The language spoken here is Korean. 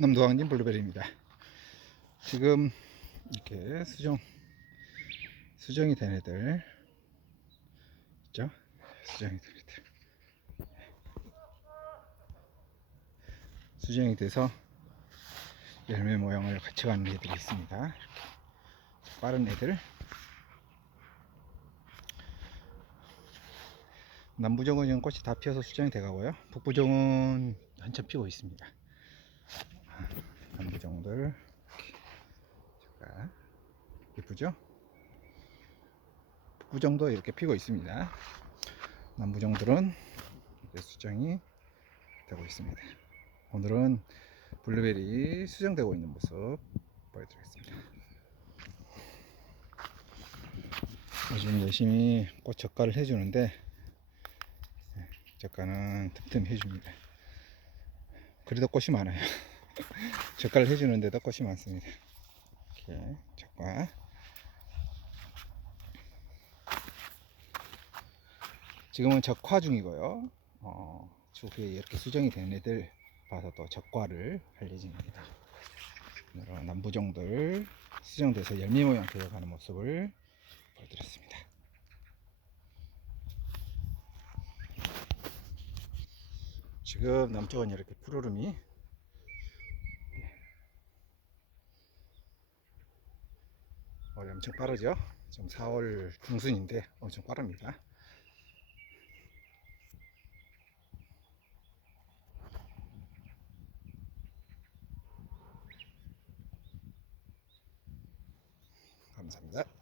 남도강진 블루베리입니다. 지금 이렇게 수정 수정이 된 애들 있죠? 수정이 된 애들 수정이 돼서 열매 모양을 같이 가는 애들이 있습니다. 이렇게 빠른 애들 남부정은 꽃이 다 피어서 수정이 돼가고요. 북부정은 한참 피고 있습니다. 이렇게 자, 예쁘죠? 북부정도 이렇게 피고 있습니다. 이제 수정이 되고 있습니다. 오늘은 블루베리 수정되고 있는 모습 보여드리겠습니다. 요즘 열심히 꽃 젓갈을 해주는데 네, 젓갈은 틈틈이 해줍니다. 그래도 꽃이 많아요. 젓갈을 해주는 데도 꽃이 많습니다. 이렇게 젓갈. 지금은 적화 중이고요. 어, 추후에 이렇게 수정이 된 애들 봐서 또 적과를 할 예정입니다. 오늘은 남부정들 수정돼서 열매 모양 되어가는 모습을 보여드렸습니다. 지금 남쪽은 이렇게 푸르름이 어, 엄청 빠르죠? 지금 4월 중순인데 엄청 빠릅니다. 감사합니다.